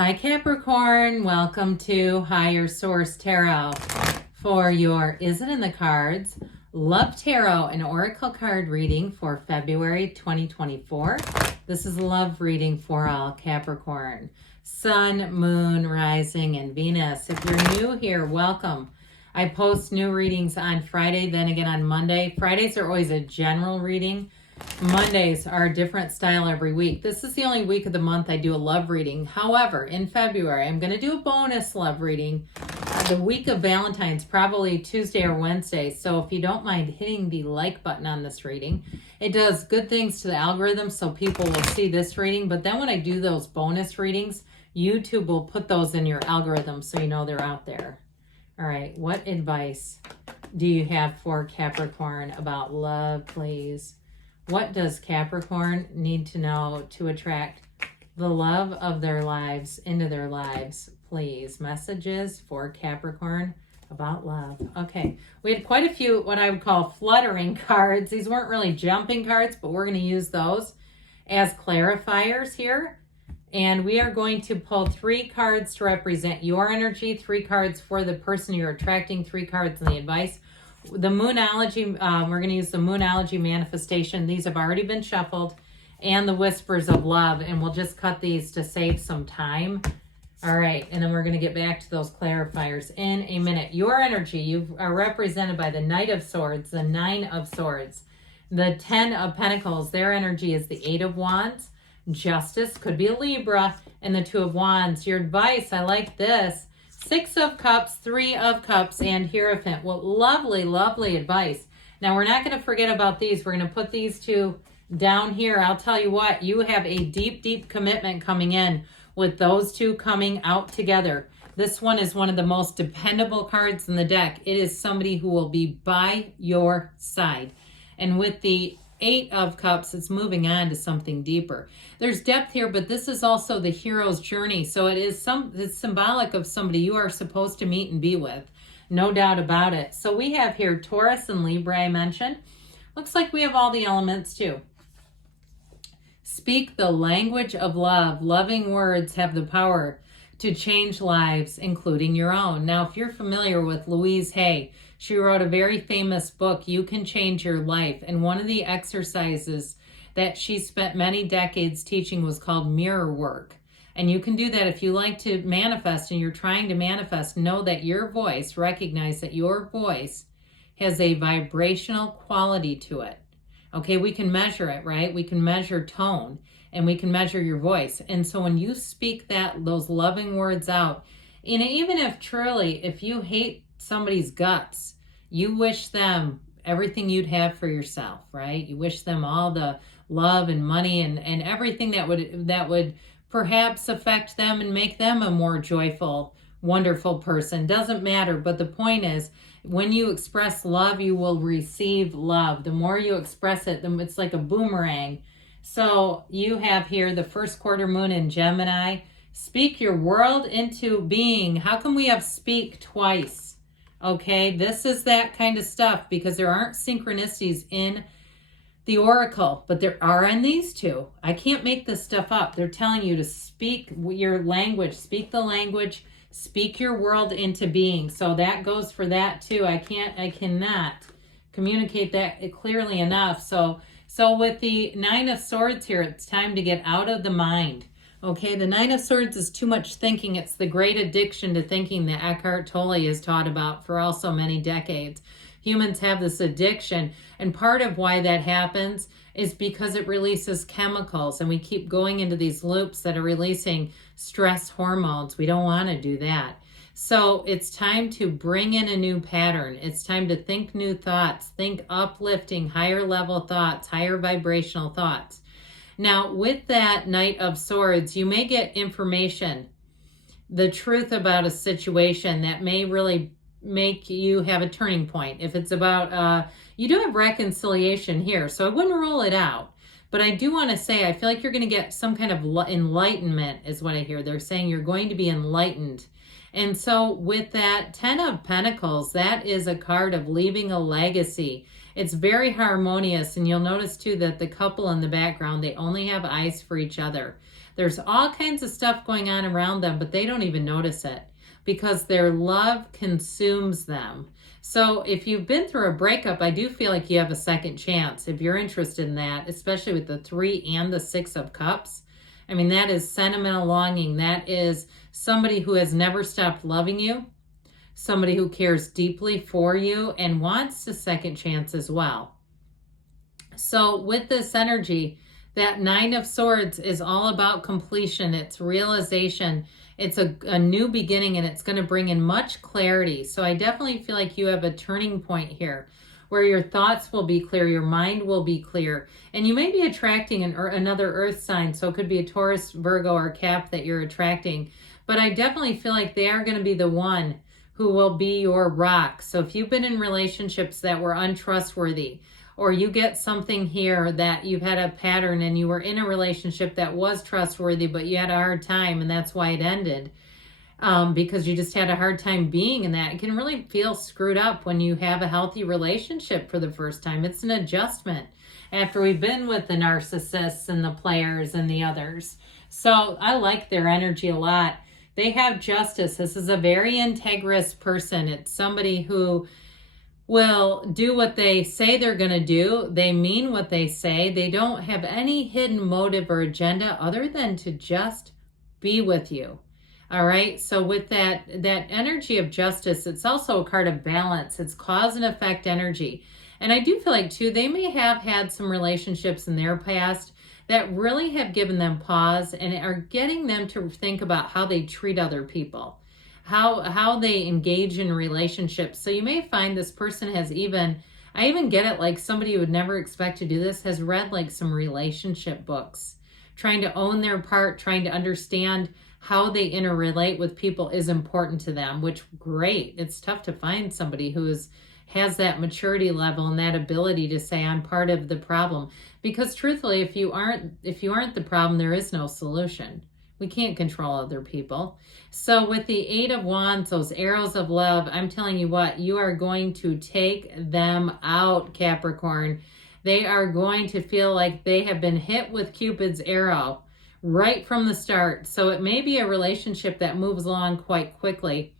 Hi Capricorn, welcome to Higher Source Tarot for your Is It in the Cards Love Tarot and Oracle card reading for February 2024. This is a love reading for all Capricorn, Sun, Moon, Rising, and Venus. If you're new here, welcome. I post new readings on Friday, then again on Monday. Fridays are always a general reading. Mondays are a different style every week. This is the only week of the month I do a love reading. However, in February, I'm going to do a bonus love reading the week of Valentine's, probably Tuesday or Wednesday. So if you don't mind hitting the like button on this reading, it does good things to the algorithm so people will see this reading. But then when I do those bonus readings, YouTube will put those in your algorithm so you know they're out there. All right, what advice do you have for Capricorn about love, please? What does Capricorn need to know to attract the love of their lives into their lives? Please, messages for Capricorn about love. Okay, we had quite a few what I would call fluttering cards. These weren't really jumping cards, but we're going to use those as clarifiers here. And we are going to pull 3 cards to represent your energy, 3 cards for the person you're attracting, 3 cards in the advice. The Moonology, we're going to use the Moonology manifestation. These have already been shuffled, and the Whispers of Love, and we'll just cut these to save some time. All right, and then we're going to get back to those clarifiers in a minute. Your energy, you are represented by the Knight of Swords, the 9 of Swords, the 10 of Pentacles. Their energy is the 8 of Wands. Justice could be a Libra, and the 2 of Wands. Your advice, I like this. 6 of Cups, 3 of Cups, and Hierophant. Well, lovely, lovely advice. Now, we're not going to forget about these. We're going to put these 2 down here. I'll tell you what, you have a deep, deep commitment coming in with those 2 coming out together. This one is one of the most dependable cards in the deck. It is somebody who will be by your side. And with the 8 of Cups, it's moving on to something deeper. There's depth here, but this is also the hero's journey. So it's symbolic of somebody you are supposed to meet and be with. No doubt about it. So we have here Taurus and Libra, I mentioned. Looks like we have all the elements too. Speak the language of love. Loving words have the power to change lives, including your own. Now, if you're familiar with Louise Hay, she wrote a very famous book, You Can Change Your Life. And one of the exercises that she spent many decades teaching was called mirror work. And you can do that if you like to manifest and you're trying to manifest. Know that your voice, recognize that your voice has a vibrational quality to it. Okay, we can measure it, right? We can measure tone and we can measure your voice. And so when you speak those loving words out, and even if truly, if you hate somebody's guts, you wish them everything you'd have for yourself, right? You wish them all the love and money and everything that would perhaps affect them and make them a more joyful, wonderful person. Doesn't matter, but the point is, when you express love, you will receive love. The more you express it, it's like a boomerang. So you have here the first quarter moon in Gemini. Speak your world into being. How come we have speak twice? Okay, this is that kind of stuff because there aren't synchronicities in the oracle, but there are in these 2. I can't make this stuff up. They're telling you to speak your language, speak the language, speak your world into being. So that goes for that too. I cannot communicate that clearly enough. So with the 9 of Swords here, it's time to get out of the mind. Okay, the 9 of Swords is too much thinking. It's the great addiction to thinking that Eckhart Tolle has taught about for also many decades. Humans have this addiction, and part of why that happens is because it releases chemicals, and we keep going into these loops that are releasing stress hormones. We don't want to do that. So it's time to bring in a new pattern. It's time to think new thoughts, think uplifting, higher level thoughts, higher vibrational thoughts. Now, with that Knight of Swords, you may get information, the truth about a situation that may really make you have a turning point. If it's about, you do have reconciliation here, so I wouldn't rule it out. But I do want to say, I feel like you're going to get some kind of enlightenment is what I hear. They're saying you're going to be enlightened. And so with that 10 of Pentacles, that is a card of leaving a legacy. It's very harmonious, and you'll notice too that the couple in the background, they only have eyes for each other. There's all kinds of stuff going on around them, but they don't even notice it because their love consumes them. So if you've been through a breakup, I do feel like you have a second chance if you're interested in that, especially with the 3 and the 6 of Cups. I mean, that is sentimental longing. That is somebody who has never stopped loving you, somebody who cares deeply for you and wants a second chance as well. So with this energy, that 9 of Swords is all about completion. It's realization. It's a new beginning, and it's going to bring in much clarity. So I definitely feel like you have a turning point here where your thoughts will be clear, your mind will be clear, and you may be attracting another earth sign. So it could be a Taurus, Virgo, or Cap that you're attracting. But I definitely feel like they are going to be the one who will be your rock. So if you've been in relationships that were untrustworthy, or you get something here that you've had a pattern and you were in a relationship that was trustworthy, but you had a hard time and that's why it ended, because you just had a hard time being in that. It can really feel screwed up when you have a healthy relationship for the first time. It's an adjustment after we've been with the narcissists and the players and the others. So I like their energy a lot. They have justice. This is a very integrous person. It's somebody who will do what they say they're going to do. They mean what they say. They don't have any hidden motive or agenda other than to just be with you. All right. So with that energy of justice, it's also a card of balance. It's cause and effect energy. And I do feel like too, they may have had some relationships in their past that really have given them pause and are getting them to think about how they treat other people, how they engage in relationships. So you may find this person has I even get it, like somebody who would never expect to do this has read like some relationship books, trying to own their part, trying to understand how they interrelate with people is important to them, which great. It's tough to find somebody who has that maturity level and that ability to say, I'm part of the problem. Because truthfully, if you aren't the problem, there is no solution. We can't control other people. So with the 8 of Wands, those arrows of love, I'm telling you what, you are going to take them out, Capricorn. They are going to feel like they have been hit with Cupid's arrow right from the start. So it may be a relationship that moves along quite quickly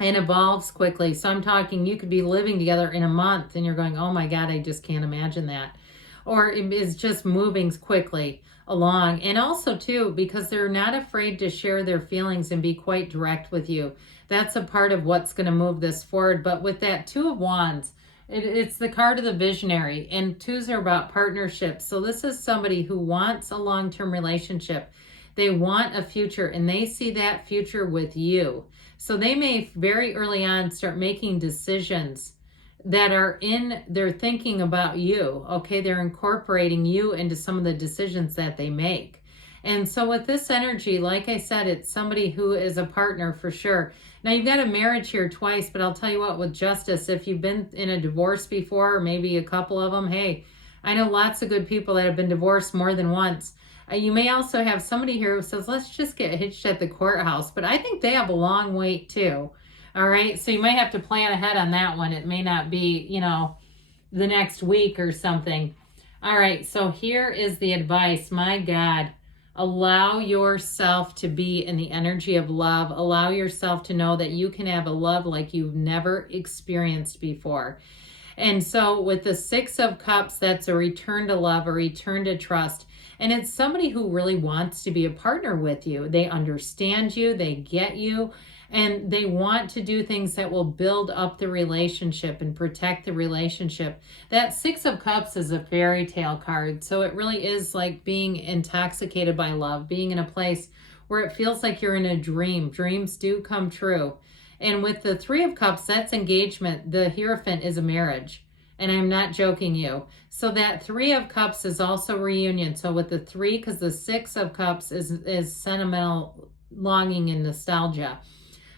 and evolves quickly. So I'm talking, you could be living together in a month and you're going, oh my God, I just can't imagine that. Or it is just moving quickly along. And also too, because they're not afraid to share their feelings and be quite direct with you. That's a part of what's going to move this forward. But with that 2 of Wands, it's the card of the visionary, and 2s are about partnerships. So this is somebody who wants a long-term relationship. They want a future, and they see that future with you. So they may very early on start making decisions that they're thinking about you. Okay, they're incorporating you into some of the decisions that they make. And so with this energy, like I said, it's somebody who is a partner for sure. Now you've got a marriage here twice, but I'll tell you what, with justice, if you've been in a divorce before, or maybe a couple of them, hey, I know lots of good people that have been divorced more than once. You may also have somebody here who says, let's just get hitched at the courthouse. But I think they have a long wait too. All right. So you might have to plan ahead on that one. It may not be, the next week or something. All right. So here is the advice. My God, allow yourself to be in the energy of love. Allow yourself to know that you can have a love like you've never experienced before. And so with the 6 of Cups, that's a return to love, a return to trust. And it's somebody who really wants to be a partner with you. They understand you, they get you, and they want to do things that will build up the relationship and protect the relationship. That 6 of Cups is a fairy tale card. So it really is like being intoxicated by love, being in a place where it feels like you're in a dream. Dreams do come true. And with the 3 of Cups, that's engagement. The Hierophant is a marriage. And I'm not joking you. So that 3 of Cups is also reunion. So with the 3, because the 6 of Cups is sentimental longing and nostalgia.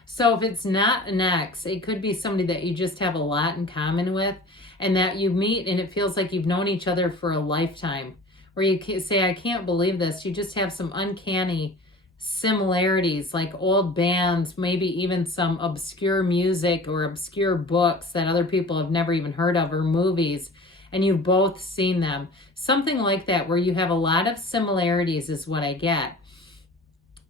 So if it's not an ex, it could be somebody that you just have a lot in common with and that you meet and it feels like you've known each other for a lifetime. Where you say, I can't believe this. You just have some uncanny similarities, like old bands, maybe even some obscure music or obscure books that other people have never even heard of, or movies. and you've both seen them. Something like that, where you have a lot of similarities is what I get.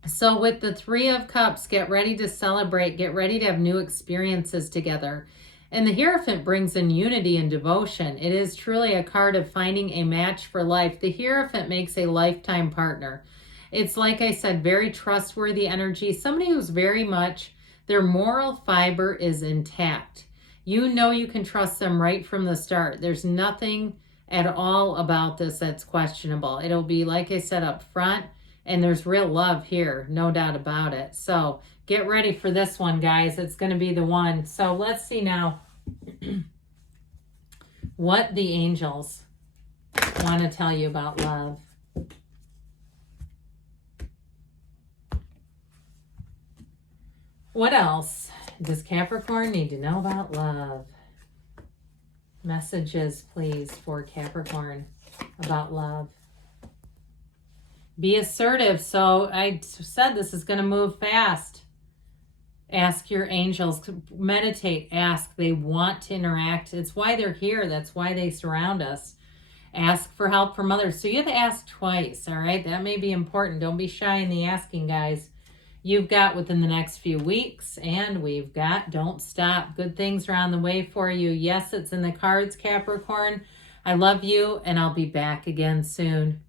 So with the Three of Cups, get ready to celebrate, get ready to have new experiences together. And the Hierophant brings in unity and devotion. It is truly a card of finding a match for life. The Hierophant makes a lifetime partner. It's, like I said, very trustworthy energy. Somebody who's very much, their moral fiber is intact. You know you can trust them right from the start. There's nothing at all about this that's questionable. It'll be, like I said, up front. And there's real love here, no doubt about it. So get ready for this one, guys. It's going to be the one. So let's see now what the angels want to tell you about love. What else does Capricorn need to know about love? Messages, please, for Capricorn about love. Be assertive. So I said this is going to move fast. Ask your angels. Meditate. Ask. They want to interact. It's why they're here. That's why they surround us. Ask for help from others. So you have to ask twice, all right? That may be important. Don't be shy in the asking, guys. You've got within the next few weeks, and we've got don't stop. Good things are on the way for you. Yes, it's in the cards, Capricorn. I love you, and I'll be back again soon.